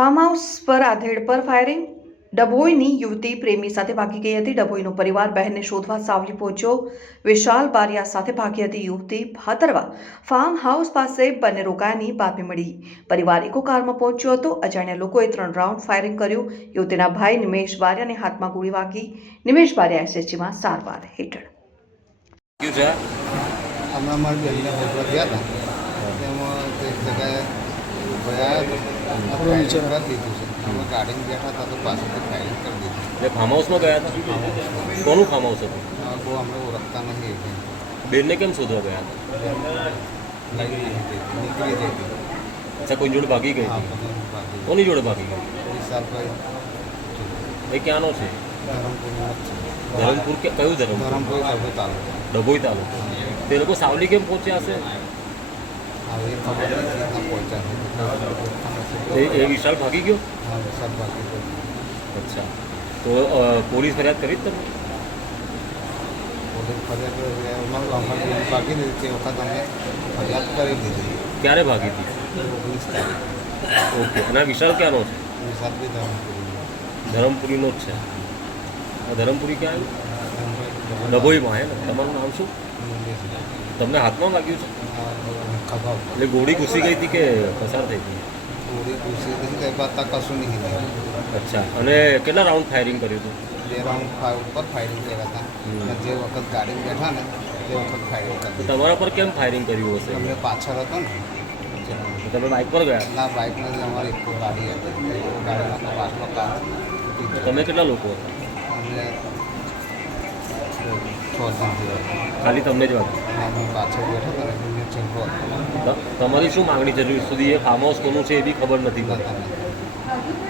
Farm house પર આધેડ પર firing. ડભોઈની યુવતી પ્રેમી સાથે ભાગી ગઈ હતી. ડભોઈનો પરિવાર બહેનને શોધવા સાવલી પહોંચ્યો. વિશાલ બારિયા સાથે ભાગી હતી યુવતી. ભાતરવા ફાર્મ હાઉસ પાસે બંને રોકાયાની બાતમી મળી. પરિવાર ઇકો કારમાં પહોંચ્યો હતો. અજાણ્યા લોકોએ 3 રાઉન્ડ ફાયરિંગ કર્યું. યુવતીના ભાઈ નિમેશ બારિયાને હાથમાં ગોળી વાગી. નિમેશ બારિયા એસએચજીમાં સારવાર હેઠળ. હમણાં મારી બહેનને ભોગવા ગયા હતા તેમાં તે જગ્યાએ ગયા કરી દીધું છે. અમે ગાડીમાં બેઠા હતા તો પાછળથી ફાયરિંગ કરી દીધું. એટલે ફાર્મ હાઉસમાં ગયા હતા? કોનું ફાર્મ હાઉસ હતું? બહુ અમને ઓળખતા નથી. બેનને કેમ શોધવા ગયા હતા? નીકળી જઈ હતી. અચ્છા, કોઈ જોડે ભાગી ગઈ હા, હતી? બધું બાકી કોની જોડે ભાગી ગઈ? વિશાલભાઈ એ ક્યાંનો છે? ધરમપુરનો જ છે. ધરમપુર કે કયું ધરમપુર? ધરમપુર ડભોઈ તાલુકો. ડભોઈ તાલુકો. તે લોકો સાવલી કેમ પહોંચ્યા હશે? હવે એ ખબર નથી રીતના પહોંચ્યા છે. એ વિશાલ ભાગી ગયો? હા, વિશાલ બાકી તો અચ્છા, તો પોલીસ ફરિયાદ કરી જ તમે? પોલીસ ફરિયાદ અમારી બાકી દીધી તે વખત અમે ફરિયાદ કરી દીધી. ક્યારે ભાગી હતી? 19 તારીખ. ઓકે. અને આ વિશાલ ક્યાંનો છે? વિશાલ બી ધરમપુરી. ધરમપુરીનો જ છે. આ ધરમપુરી ક્યાં આવ્યું? ડભોઈમાં હે ને? તમારું નામ શું? તમને હાથમાં વાગ્યું છે? ખબર એટલે ગોળી ઘૂસી ગઈ હતી કે પસાર થઈ ગઈ? પૂરી પૂછી હતી તે બાદ કશું નહીં થયું. અચ્છા, અને કેટલા રાઉન્ડ ફાયરિંગ કર્યું હતું? 2 રાઉન્ડ ઉપર ફાયરિંગ કર્યા હતા અને જે વખત ગાડીમાં બેઠા ને તે વખત ફાયરિંગ તો કરી. તમારા પર કેમ ફાયરિંગ કર્યું હશે? અમને પાછળ હતો ને તો તમે બાઇક પર ગયા? ના, બાઇક નથી, અમારી એક ગાડી હતી. ગાડીમાં પાછલો કાર તમે કેટલા લોકો હતા? અમને 6 જણ. ખાલી તમને જ વાગ્યું? અમે પાછળ બેઠા હતા ને એમને ચંપો હતો. તમારી શું માંગણી જરૂર સુધી એ ફાર્મ હાઉસ કોનું છે એ બી ખબર નથી પડતી? બધાને